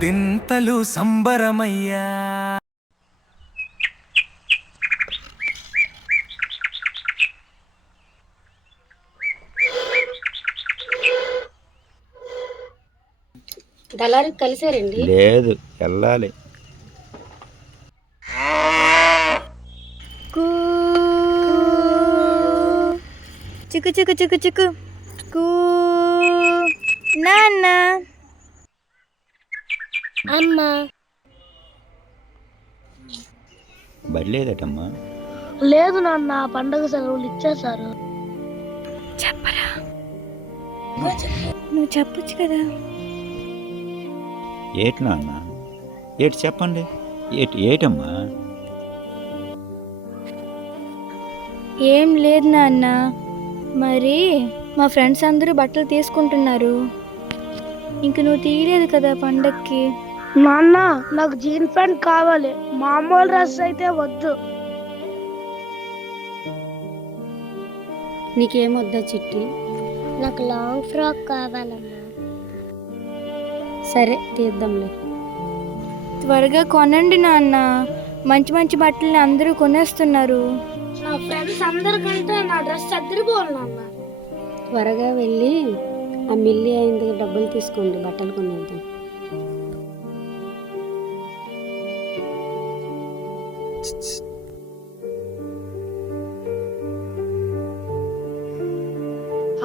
పదింతలు సంబరమయ్యా. దళారు కలిసారండి? లేదు, వెళ్ళాలి. చిక్కు చిక్కు చిక్కు చిక్కు కూ నాన్న. అమ్మా బడిలేదటమ్మా. లేదు నాన్న, పండగ సెలవులు ఇచ్చేశారు. చెప్పరా, నువ్వు చెప్పొచ్చు కదా. ఏటి నాన్న, ఏటి చెప్పండి. ఏటమ్మా? ఏం లేదు నాన్న, మరి మా ఫ్రెండ్స్ అందరూ బట్టలు తీసుకుంటున్నారు, ఇంక నువ్వు తీయలేదు కదా పండక్కి. నాన్న, నాకు జీన్ ప్యాంట్ కావాలి, మామూలు డ్రెస్ అయితే వద్దు. నీకేమొద్దా చిట్టి? నాకు లాంగ్ ఫ్రాక్ కావాలమ్మా. సరే తీద్దాంలే. త్వరగా కొనండి నాన్న, మంచి మంచి బట్టలు అందరూ కొనేస్తున్నారు. నా ఫ్రెండ్స్ అందరికంటే నా డ్రెస్ అద్దరిపోవాలి నాన్న. త్వరగా వెళ్ళి ఆ మిల్లి అయింది డబ్బులు తీసుకోండి, బట్టలు కొనేద్దాం.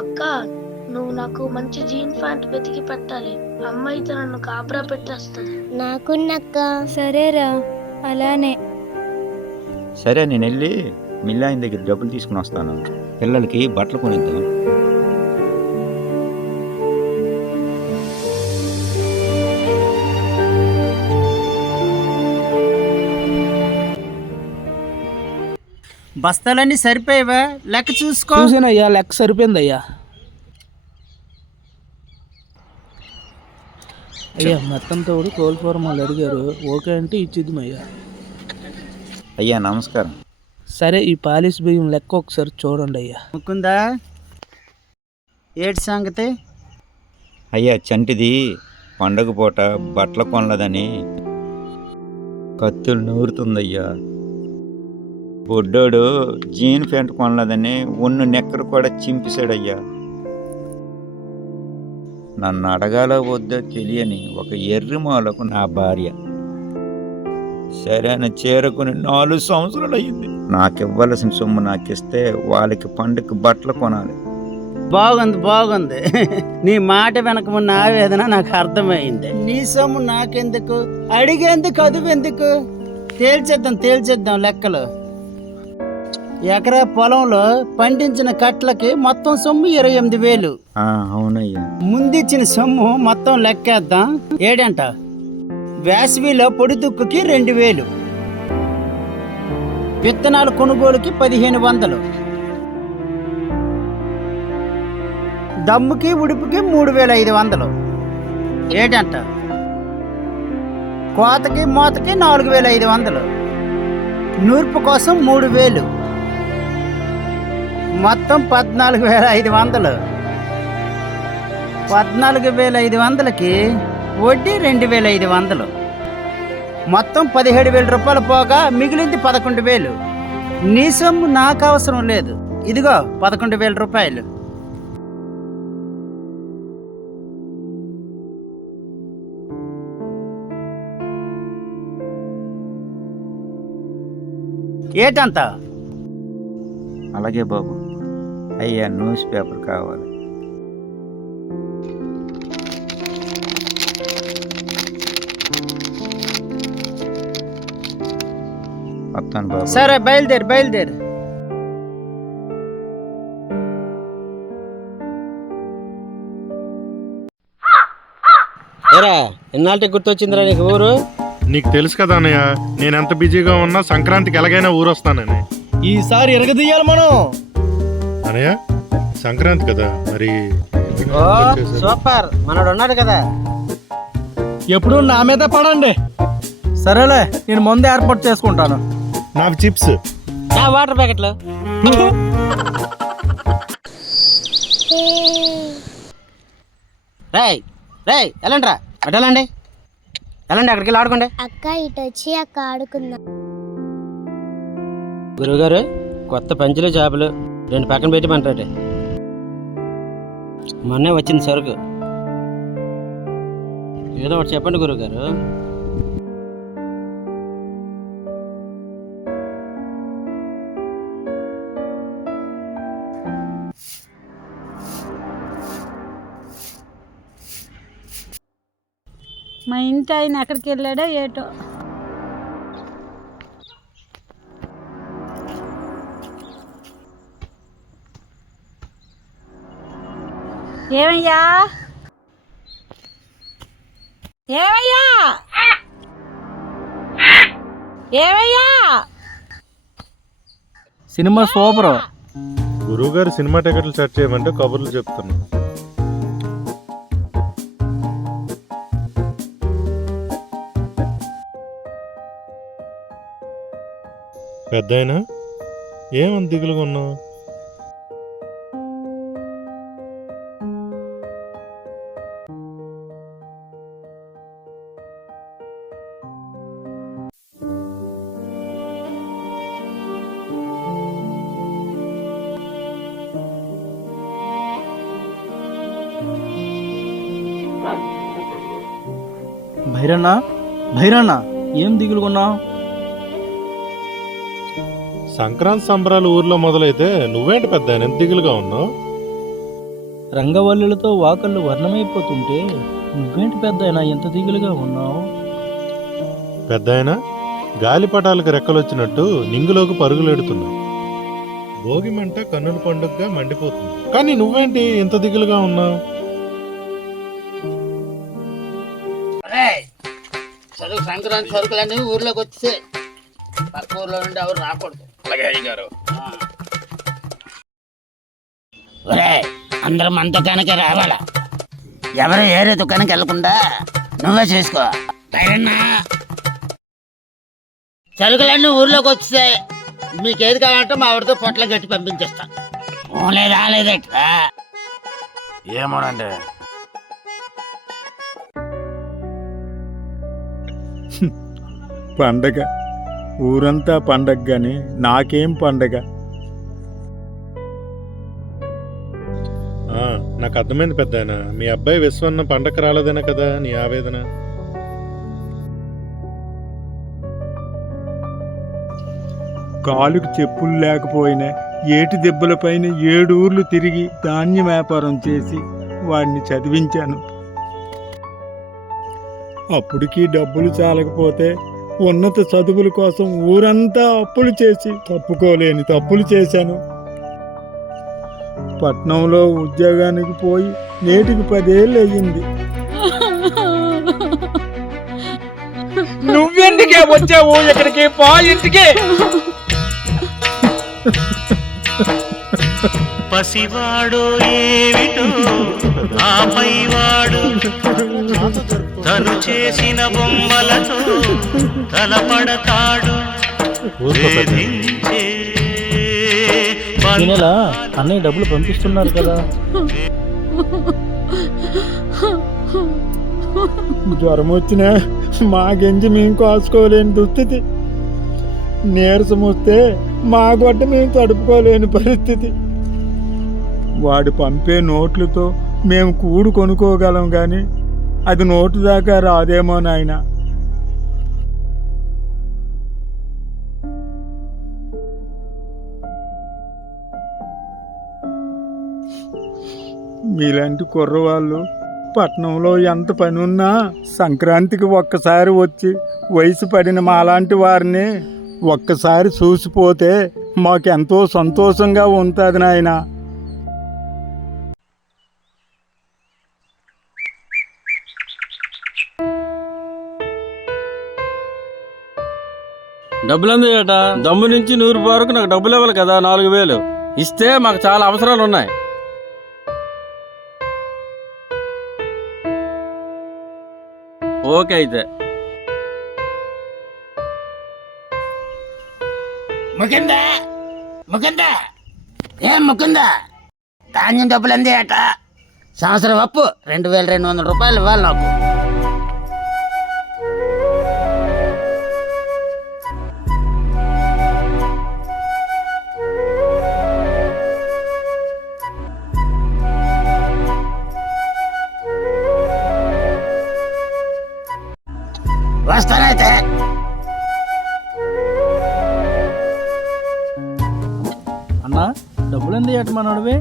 అక్క, నువ్వు నాకు మంచి జీన్ ప్యాంట్ వెతికి పెట్టాలి. అమ్మ అయితే నన్ను కాపరా పెట్టేస్తుంది. నాకున్నక్క. సరేరా, అలానే. సరే, నేను వెళ్ళి మిల్లాయన దగ్గర డబ్బులు తీసుకుని వస్తాను. పిల్లలకి బట్టలు కొనిద్దాం. బస్తాలన్నీ సరిపోయావా? లెక్క చూసుకో. చూసానయ్యా, లెక్క సరిపోయిందయ్యా. అయ్యా, మొత్తం తోడు కోల్పోరం వాళ్ళు అడిగారు, ఓకే అంటే ఇచ్చిద్దామయ్యా. అయ్యా నమస్కారం. సరే, ఈ పాలిష్ బియ్యం లెక్క ఒకసారి చూడండి అయ్యా. ముకుందా, ఏటి సంగతి? అయ్యా, చంటిది పండగ పూట బట్టలు కొనలేదని కత్తులు నూరుతుందయ్యా. బొడ్డోడు జీన్ ప్యాంట్ కొనలేదని ఒన్ను నెక్కరు కూడా చింపేశాడయ్యా. నన్ను అడగాలో వద్దో తెలియని ఒక ఎర్రిమాలకు నా భార్య సరైన చేరుకుని 4 సంవత్సరాలు అయ్యింది. నాకు ఇవ్వాల్సిన సొమ్ము నాకు ఇస్తే వాళ్ళకి పండుగ బట్టలు కొనాలి. బాగుంది బాగుంది. నీ మాట వెనక ఉన్న ఆవేదన నాకు అర్థమైంది. నీ సొమ్ము నాకెందుకు, అడిగేందుకు అదువెందుకు? తేల్చేద్దాం లెక్కలు. ఎకరా పొలంలో పండించిన కట్లకి మొత్తం సొమ్ము 28,000. అవునయ్యా. ముందిచ్చిన సొమ్ము మొత్తం లెక్కేద్దాం. ఏడంట వేసవిలో పొడి దుక్కుకి 2,000, విత్తనాల కొనుగోలుకి 1,500, దమ్ముకి ఉడుపుకి 3,500. ఏటంట కోతకి మోతకి 4,500, నూర్పు కోసం 3,000, మొత్తం 14,500. 14,500కి వడ్డీ 2,500, మొత్తం 17,000 రూపాయలు పోగా మిగిలింది 11,000. నీ సొమ్ము నాకు అవసరం లేదు, ఇదిగో 11,000 రూపాయలు. ఏటంత? అలాగే బాబు. అయ్యా, న్యూస్ పేపర్ కావాలి. వస్తాను బాబు. సరే, బయలుదేరు. ఏరా, ఎన్నాళ్ళకి గుర్తొచ్చిందిరా నీకు ఊరు? నీకు తెలుసు కదా అన్నయ్య, నేను ఎంత బిజీగా ఉన్నా సంక్రాంతికి ఎలాగైనా ఊరొస్తానని. ఈసారి ఎరగదీయాలి మనం. అన్నయ్య, సంక్రాంతి కదా మరి. సూపర్, మనోడు ఉన్నాడు కదా. ఎప్పుడు నా మీద పడండి. సరేలే, నేను ముందే ఏర్పాటు చేసుకుంటాను. నాకు చిప్స్, నా వాటర్ ప్యాకెట్లు. రేయ్ వెళ్ళండి రా, అటెళ్ళండి. వెళ్ళండి అక్కడికి వెళ్ళి ఆడుకోండి. అక్క ఇటు వచ్చి అక్క ఆడుకుందాం. గురువుగారు కొత్త పంచులు చేపలు 2 పక్కన పెట్టి పంటాడు. మొన్నే వచ్చింది సరుకు. ఏదో ఒకటి చెప్పండి గురువుగారు. మా ఇంటి ఆయన ఎక్కడికి వెళ్ళాడో ఏటో. ఏమయ్యా ఏమయ్యా ఏమయ్యా సినిమా సూపర్. గురువుగారు సినిమా టికెట్లు సెట్ చేయమంటే కబుర్లు చెప్తున్నా. పెద్దాయనా ఏమంత దిగులుగా ఉన్నావు? భైరన్న ఏం దిగులుకున్నావు? సంక్రాంతి సంబరాలు ఊర్లో మొదలైతే నువ్వేంటి పెద్దాయన ఎంత దిగులుగా ఉన్నావు? రంగవల్లులతో వాకళ్ళు వర్ణమైపోతుంటే నువ్వేంటి పెద్దాయనా ఎంత దిగులుగా ఉన్నావు? పెద్దాయన గాలిపటాలకు రెక్కలొచ్చినట్టు నింగులోకి పరుగులెడుతున్నావు. భోగి మంట కన్నుల పండుగగా మండిపోతుంది, కానీ నువ్వేంటి ఇంత దిగులుగా ఉన్నావు? సంక్రాంతి సరుకులన్నీ ఊర్లోకి వచ్చే పక్క ఊర్లో నుండి ఎవరు రాకూడదు. అందరూ మన దుకాణానికి రావాలా? ఎవరు ఏరే దుకాణానికి వెళ్ళకుండా నువ్వే చేసుకో. సరుకులన్నీ ఊర్లోకి వస్తే మీకు ఏది కావాలంటే మా ఆవిడతో పొట్ల గట్టి పంపించేస్తా. ఓన్లీ రాలేదట్రా. ఏమోనండి. పండగ ఊరంతా పండగ కానీ నాకేం పండగ? నాకు అర్థమైంది పెద్దాయన, మీ అబ్బాయి విశ్వన్న పండగ రాలేదనే కదా నీ ఆవేదన. కాలుకి చెప్పులు లేకపోయినా ఏటి దెబ్బలపైన 7 ఊర్లు తిరిగి ధాన్యం వ్యాపారం చేసి వాడిని చదివించాను. అప్పటికి డబ్బులు చాలకపోతే ఉన్నత చదువుల కోసం ఊరంతా అప్పులు చేసి తప్పుకోలేని తప్పులు చేశాను. పట్నంలో ఉద్యోగానికి పోయి నేటికి 10 ఏళ్ళు అయ్యింది. నువ్వెందుకే వచ్చావు ఇక్కడికి? పా ఇంటికి. పసివాడో ఏమిటో ఆపై వాడు తను చేసిన బొమ్మలతో తలపడతాడు. అన్నయ్య డబ్బులు పంపిస్తున్నారు కదా. జ్వరం వచ్చినా మా గంజి మేము కాసుకోలేని దుస్థితి, నీరసం వస్తే మా గొడ్డ మేము తడుపుకోలేని పరిస్థితి. వాడు పంపే నోట్లతో మేము కూడు కొనుక్కోగలం కానీ అది నోటు దాకా రాదేమో నాయన. మీలాంటి కుర్రవాళ్ళు పట్నంలో ఎంత పని ఉన్నా సంక్రాంతికి ఒక్కసారి వచ్చి వయసు పడిన మాలాంటి వారిని ఒక్కసారి చూసిపోతే మాకెంతో సంతోషంగా ఉంటుంది నాయన. డబ్బులు అందేట దమ్ము నుంచి 100 వరకు నాకు డబ్బులు ఇవ్వాలి కదా. 4000 ఇస్తే మాకు చాలా అవసరాలు ఉన్నాయి. ఓకే అయితే. ముకుందా ధాన్యం డబ్బులు అందే అట. సంవత్సరం అప్పు 2200 రూపాయలు ఇవ్వాలి నాకు. వస్తానైతే. అన్నా డబ్బులు ఎందుకు ఎట్ట మనోడివి?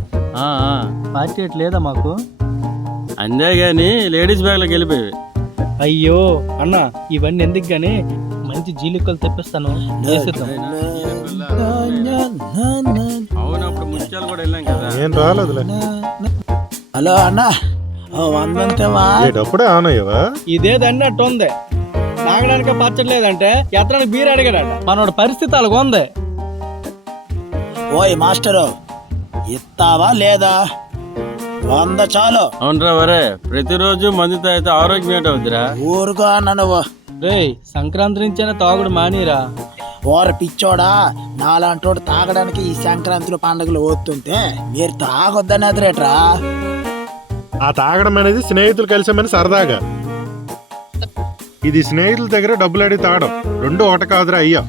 పార్టీ ఎట్ లేదా మాకు? అందే గాని లేడీస్ బ్యాగ్లోకి వెళ్ళిపోయి. అయ్యో అన్న ఇవన్నీ ఎందుకు గానీ మంచి జీలికలు తెప్పిస్తాను, చేసేద్దాం. అవును, అప్పుడు ముత్యాలు కూడా వెళ్ళాం కదా. ఏం రాలేదులే. హలో అన్న, వందంతేవా? అప్పుడే ఆన్ అయ్యవా? ఇదే దాన్ని అట్టు ఉంది. తాగడానికి పచ్చట్లేదంటే ఎత్తడానికి బీర్ అడిగాడట. మనోడి పరిస్థితి అలాగ ఉంది. ఓయ్ మాస్టరు, ఇస్తావా లేదా? 100 చాలు. అవునరా వరే, ప్రతిరోజు మందు తాగితే ఆరోగ్యం ఏంటవుద్దిరా? ఊరుకో అన్న నువ్వు. రేయ్ సంక్రాంతి నుంచైనా తాగుడు మానీరా. ఓర పిచ్చోడా, నాలాంటోడు తాగడానికి ఈ సంక్రాంతిలో పండుగలు వస్తుంటే మీరు తాగొద్దని అదిరేట్రా. ఆ తాగడం అనేది స్నేహితులు కలిసామని సరదాగా. ఇది స్నేహితుల దగ్గర డబ్బులు అడిగి తాగడం, రెండు ఒకటి కాదురా అయ్యా.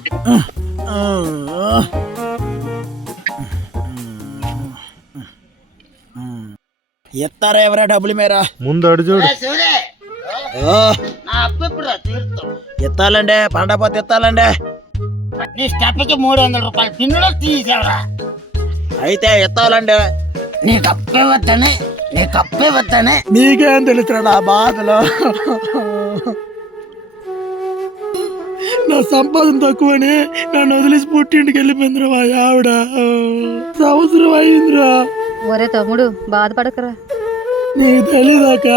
ఎత్తారా ఎవరా డబ్బులు మీరా? ముందు అడు చూడు. ఎత్తాలండి, పండపోతే ఎత్తాలండి. నీ స్టెప్కి 300 రూపాయలు పిన్నులో తీసేవరా? అయితే ఎత్తాలండి. నీకు అప్పే వద్దనే నీకేం తెలుసురా నా బాధలో. నా సంపాదన తక్కువని నన్ను వదిలేసి పుట్టింటికి వెళ్ళిపోయిందిరా మా ఆవిడ. సంవత్సరం అయిందిరా. ఒరే తమ్ముడు బాధపడకరా. నీకు తెలీదాక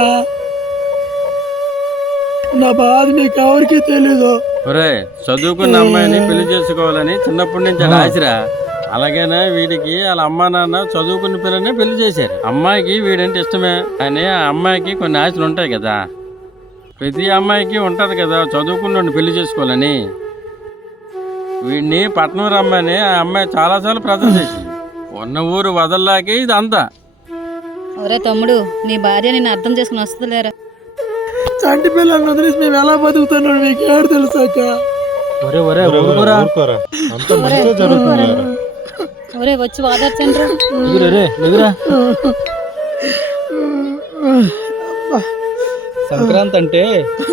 నా బాధ నీకు ఎవరికి తెలీదు. ఒరే, చదువుకున్న అమ్మాయిని పెళ్లి చేసుకోవాలని చిన్నప్పటి నుంచి ఆశరా. అలాగేనా వీడికి వాళ్ళ అమ్మా నాన్న చదువుకున్న పిల్లని పెళ్లి చేశారు. అమ్మాయికి వీడంటే ఇష్టమే, కానీ ఆ అమ్మాయికి కొన్ని ఆశలు ఉంటాయి కదా. ప్రతి అమ్మాయికి ఉంటది కదా చదువుకున్న పెళ్లి చేసుకోవాలని. వీడిని పట్నం రమ్మని ఆ అమ్మాయి చాలాసార్లు ప్రజలు చేసింది. ఉన్న ఊరు వదల్లాకి ఇది అంతా. ఒరే తమ్ముడు, నీ భార్య నిన్ను అర్థం చేసుకుని వస్తుంది లేరా. చంటి పిల్లల్ని వదిలేసి మేము ఎలా బతుకుతున్నాడు మీకు ఎవరు తెలుసాక. ఒరే ఒరే ఊరుకోరా. ఊరుకోరా. అంతా మంచిగా జరుగుతుంది. ఒరే వచ్చి వాదార్చండి. లేదురా. సంక్రాంతి అంటే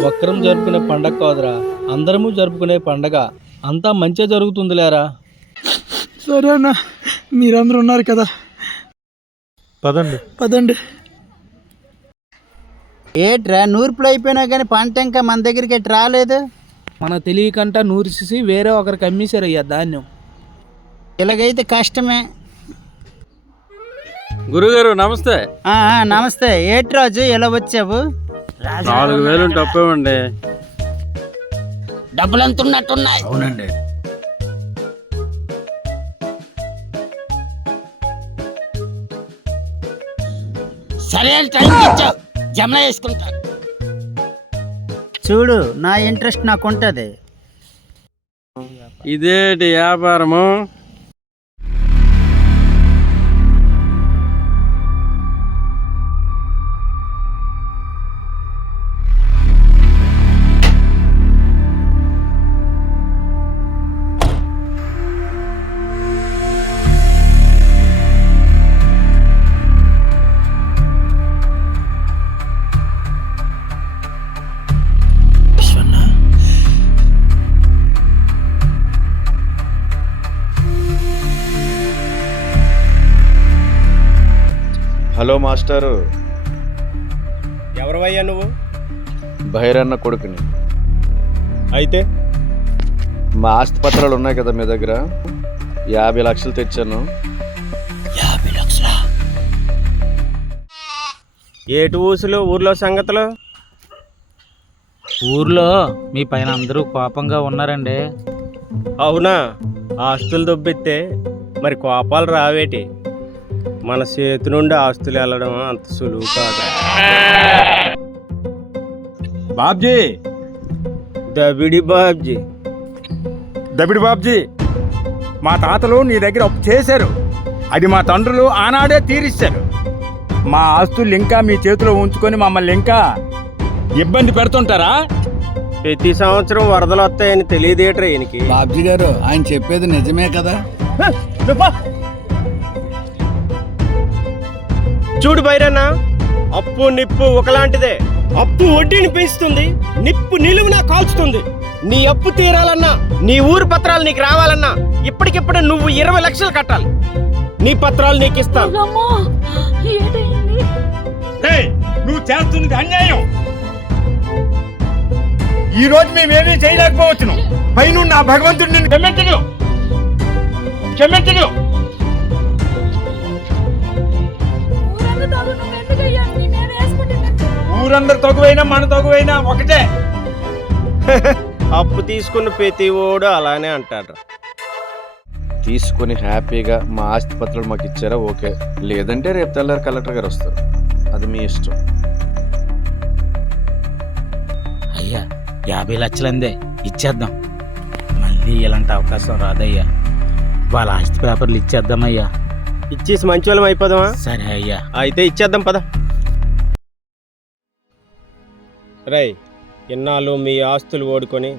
ఒక్కరం జరుపుకునే పండగ కాదురా, అందరము జరుపుకునే పండగ. అంతా మంచిగా జరుగుతుంది లేరా. సరే అన్న, మీరందరూ ఉన్నారు కదా, పదండి. ఏట్రా నూర్పులు అయిపోయినా కానీ పంట ఇంకా మన దగ్గరికి ఎటు రాలేదు. మన తెలియకంట నూరిసి వేరే ఒకరికి అమ్మేశారయ్యా ధాన్యం. ఇలాగైతే కష్టమే. గురుగారు నమస్తే. నమస్తే. ఏటి రాజు ఎలా వచ్చావు? 4000 తప్పేమండి. డబ్బులు ఎంత ఉన్నట్టున్నాయి? అవునండి. సరే టైం ఇచ్చావు, జమ చేసుకుంటా. చూడు, నా ఇంట్రెస్ట్ నాకు ఉంటది. ఇదేటి వ్యాపారము? హలో మాస్టారు. ఎవరివయ్యా నువ్వు? భైరన్న కొడుకుని. అయితే మా ఆస్తి పత్రాలు ఉన్నాయి కదా మీ దగ్గర, 50 లక్షలు తెచ్చాను. 50 లక్షలా? ఏటు ఊసులు ఊర్లో సంగతులు? ఊర్లో మీ పైన అందరూ కోపంగా ఉన్నారండి. అవునా? ఆస్తులు దొబ్బెత్తే మరి కోపాలు రావేటి? మన చేతి నుండి ఆస్తులు వెళ్ళడం అంత సులువు కాదు. బాబ్జీ, దబిడి బాబ్జీ, మా తాతలు నీ దగ్గర అప్పు చేశారు. అది మా తండ్రులు ఆనాడే తీరిస్తారు. మా ఆస్తులు ఇంకా మీ చేతిలో ఉంచుకొని మమ్మల్ని ఇంకా ఇబ్బంది పెడుతుంటారా? ప్రతి సంవత్సరం వరదలు వస్తాయని తెలియదేట్రా ఈయనకి. బాబ్జీ గారు, ఆయన చెప్పేది నిజమే కదా. చూడు బైరన్న, అప్పు నిప్పు ఒకలాంటిదే. అప్పు వడ్డీని పెంచుతుంది, నిప్పు నిలువునా కాల్చుతుంది. నీ అప్పు తీరాలన్నా, నీ ఊరు పత్రాలు నీకు రావాలన్నా ఇప్పటికిప్పుడు నువ్వు 20 లక్షలు కట్టాలి. నీ పత్రాలు నీకు ఇస్తాను. నువ్వు చేస్తున్నది అన్యాయం. ఈ రోజు మేమేమీ చేయలేకపోవచ్చును. పైన నా భగవంతుడు నిన్ను క్షమించడు. ఊరందరు తగువైనా మన తగువైనా ఒకటే. అప్పు తీసుకున్న ప్రతి ఓడు అలానే అంటాడు. తీసుకొని హ్యాపీగా మా ఆస్తి పత్రాలు మాకు ఇచ్చారా ఓకే, లేదంటే రేపు తెల్లారి కలెక్టర్ గారు వస్తారు, అది మీ ఇష్టం. అయ్యా 50 లక్షలందే ఇచ్చేద్దాం. మళ్ళీ ఇలాంటి అవకాశం రాదయ్యా. వాళ్ళ ఆస్తి పేపర్లు ఇచ్చేద్దామయ్యా. ఇచ్చేసి మంచోళ్ళం అయిపోదామా? సరే అయ్యా. అయితే ఇచ్చేద్దాం పద. రై, ఇన్నాళ్ళు మీ ఆస్తులు ఓడుకొని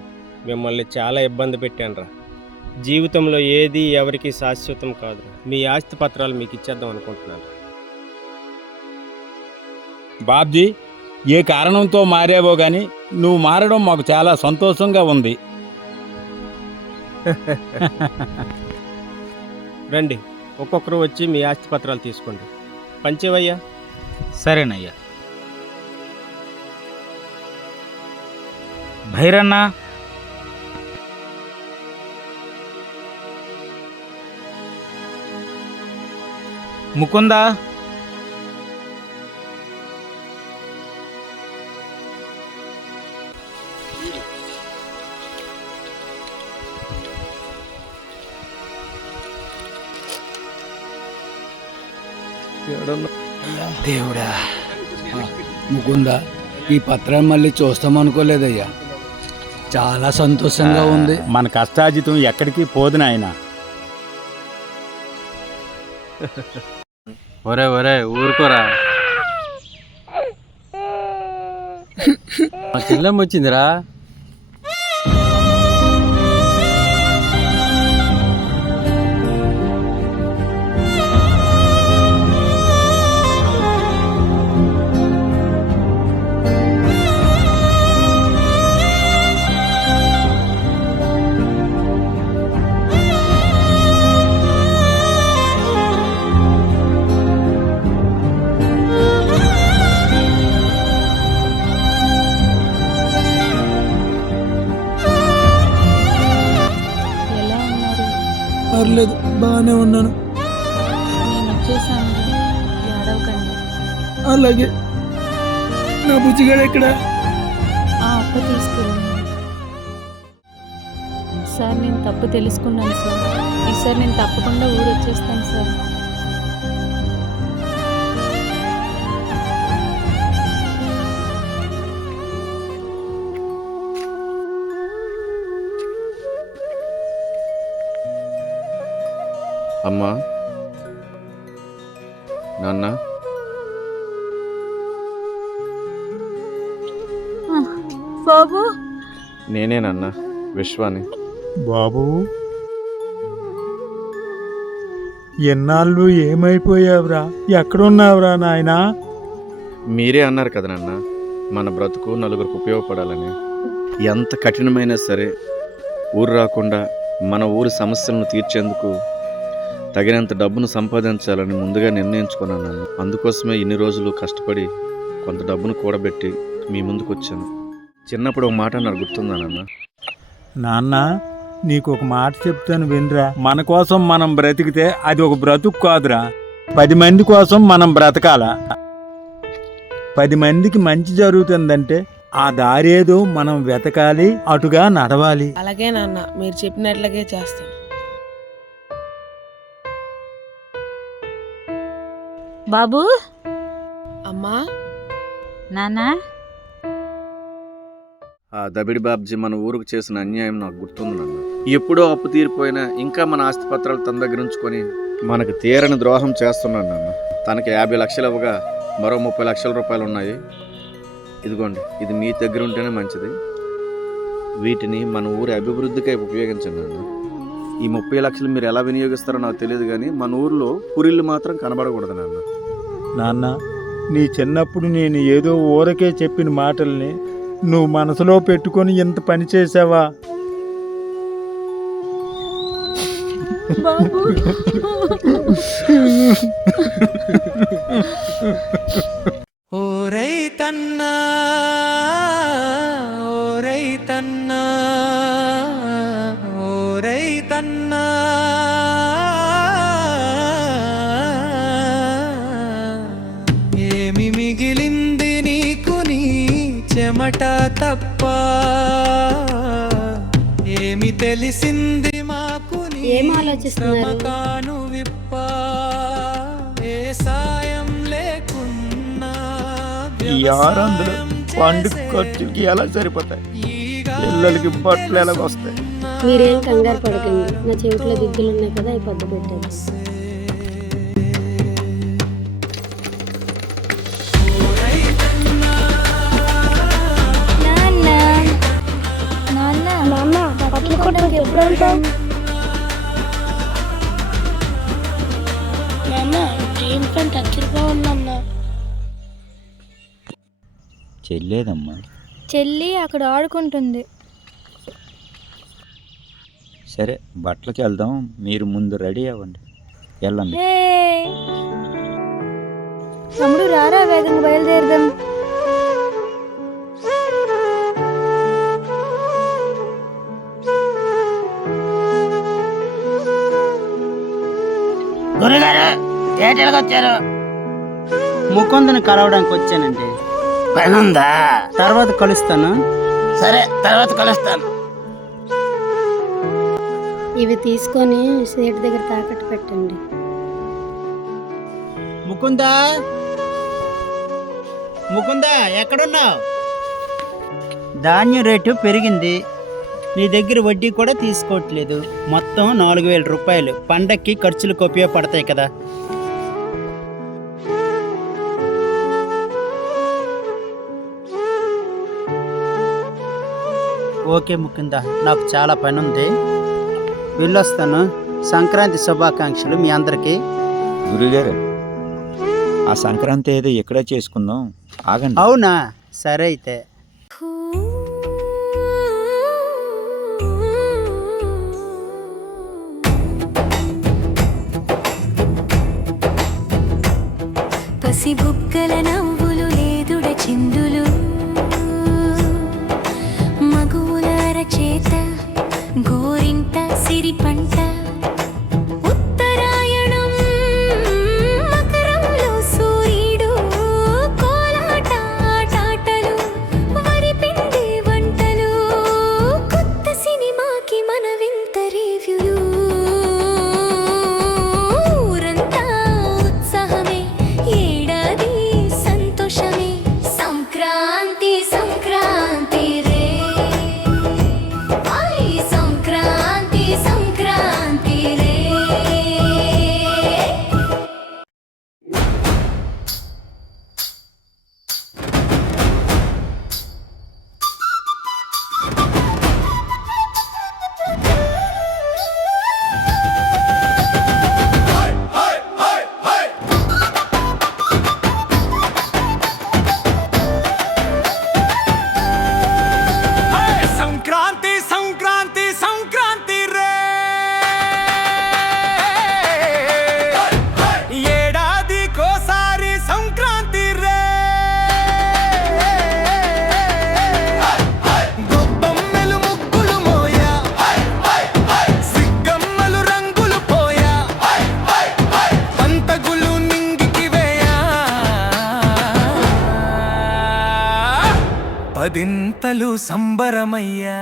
మిమ్మల్ని చాలా ఇబ్బంది పెట్టానురా. జీవితంలో ఏది ఎవరికి శాశ్వతం కాదు. మీ ఆస్తి పత్రాలు మీకు ఇచ్చేద్దాం అనుకుంటున్నాను. బాబ్జీ, ఏ కారణంతో మారావో గాని నువ్వు మారడం మాకు చాలా సంతోషంగా ఉంది. రండి, ఒక్కొక్కరు వచ్చి మీ ఆస్తి పత్రాలు తీసుకోండి. పంచేవయ్యా. సరేనయ్యా. భైరన్న, ముకుందా, దేవుడా, ముకుందా, ఈ పత్రాన్ని మళ్ళీ చూస్తామనుకోలేదయ్యా. చాలా సంతోషంగా ఉంది. మన కష్టాజితం ఎక్కడికి పోదు నాయనా. ఒరే ఒరే ఊరుకోరా, మా చెల్లెమ్మ వచ్చిందిరా. పర్లేదు, బాగానే ఉన్నాను. నేను వచ్చేసాను, ఏడవకండి. అలాగే. నా బుజ్జిగాడు ఎక్కడ? ఆ అప్పు తీసుకెళ్ళి. సార్, నేను తప్పు తెలుసుకున్నాను సార్. ఈసారి నేను తప్పకుండా ఊరు వచ్చేస్తాను సార్. అమ్మా, నాన్న, బాబు, నేనేనన్నా విశ్వాని. బాబు, ఎన్నాళ్ళు ఏమైపోయావురా? ఎక్కడున్నావురా నాయనా? మీరే అన్నారు కదా నాన్న, మన బ్రతుకు నలుగురికి ఉపయోగపడాలని. ఎంత కఠినమైనా సరే ఊరు రాకుండా మన ఊరి సమస్యలను తీర్చేందుకు తగినంత డబ్బును సంపాదించాలని ముందుగా నిర్ణయించుకున్నాను. అందుకోసమే ఇన్ని రోజులు కష్టపడి కొంత డబ్బును కూడబెట్టి మీ ముందుకు వచ్చాను. చిన్నప్పుడు ఒక మాట నాకు గుర్తుందా నాన్న? నాన్న, నీకు ఒక మాట చెప్తాను వినరా. మన కోసం మనం బ్రతికితే అది ఒక బ్రతుకు కాదురా. 10 మంది కోసం మనం బ్రతకాల. 10 మందికి మంచి జరుగుతుందంటే ఆ దారేదో మనం వెతకాలి, అటుగా నడవాలి. అలాగే నాన్న, మీరు చెప్పినట్లుగే చేస్తాను. బాబు, అమ్మా, నాన్నా, ఆ దబిడి బాబ్జీ మన ఊరుకు చేసిన అన్యాయం నాకు గుర్తుంది నాన్న. ఎప్పుడో అప్పు తీరిపోయినా ఇంకా మన ఆస్తి పత్రాలు తన దగ్గర ఉంచుకొని మనకు తీరని ద్రోహం చేస్తున్నాను నాన్న. తనకి 50 లక్షలు ఇవ్వగా మరో 30 లక్షల రూపాయలు ఉన్నాయి. ఇదిగోండి, ఇది మీ దగ్గర ఉంటేనే మంచిది. వీటిని మన ఊరి అభివృద్ధికై ఉపయోగించండి నాన్న. ఈ 30 లక్షలు మీరు ఎలా వినియోగిస్తారో నాకు తెలియదు, కానీ మన ఊర్లో పురిళ్ళు మాత్రం కనబడకూడదు నాన్న. నాన్న, నీ చిన్నప్పుడు నేను ఏదో ఊరకే చెప్పిన మాటల్ని నువ్వు మనసులో పెట్టుకొని ఇంత పని చేసావా? ఓరై తన్నా ఓరై తన్నా ఓరై తన్నా ఏమి మిగిలింది నీకు నీ చెమట తప్ప, ఏమి తెలిసింది మాకు నీ ఏం ఆలోచిస్తున్నారు? శ్రమకాను విప్ప, ఏ సాయం లేకున్నా ఈ 600 పండుగ ఖర్చులకి ఎలా సరిపోతాయి? పిల్లలకి బట్టలు ఎలాగొస్తాయి? మీరేం కంగారు పడకండి, నా చెవిట్లో దిద్దులు ఉన్నాయి కదా, అవి పొద్దు పెట్టారు. నాన్న బట్టలు కొట్టడానికి ఎప్పుడు వెళ్తాం? నాన్న జీన్ ప్యాంట్ అచ్చరిగా ఉందన్న. చెల్లేదమ్మా. చెల్లి అక్కడ ఆడుకుంటుంది. సరే బట్టలకి వెళ్దాం, మీరు ముందు రెడీ అవ్వండి, వెళ్ళండి. తమ్ముడు రారా, వేగంగా బయలుదేరదాం. గురుగారు థియేటర్కి వచ్చారు. ముకుందని కలవడానికి వచ్చానండి. పనుందా? తర్వాత కలుస్తాను. సరే తర్వాత కలుస్తాను. ఇవి తీసుకొని సీట్ దగ్గర తాకట్టు పెట్టండి. ముకుందా, ముకుందా ఎక్కడున్నావు? ధాన్యం రేటు పెరిగింది, నీ దగ్గర వడ్డీ కూడా తీసుకోవట్లేదు. మొత్తం 4000 రూపాయలు పండక్కి ఖర్చులకు ఉపయోగపడతాయి కదా. ఓకే ముకుందా, నాకు చాలా పని ఉంది, వెళ్ళొస్తాను. సంక్రాంతి శుభాకాంక్షలు మీ అందరికీ. గురుగారు, ఆ సంక్రాంతి ఏదో ఇక్కడే చేసుకుందాం, ఆగండి. అవునా, సరే అయితే. పసిబుగ్గల నవ్వులు లేదుడ చిందులు, మగువుల అరచేత గోరింట సిరి పంట, ఉత్తరాయణం మకరంలో సూర్యుడు, కోలాట ఆటాటలు, వరిపిండి వంటలు, కొత్త సినిమాకి మన వింత రివ్యూలు, ఊరంతా ఉత్సాహమే, ఏడాది సంతోషమే, సంక్రాంతి సంక్రాంతి రే, ఐ సంక్రాంతి సంక్రాంతి రే. సంక్రాంతి సంక్రాంతి సంక్రాంతి రే, ఏడాదికోసారి సంక్రాంతి రే, గొబ్బమ్మలు ముగ్గులు మోయా, సిగ్గమ్మలు రంగులు పోయా, పంతగులు నింగికి వేయా, పదింతలు సంబరమయ్యా.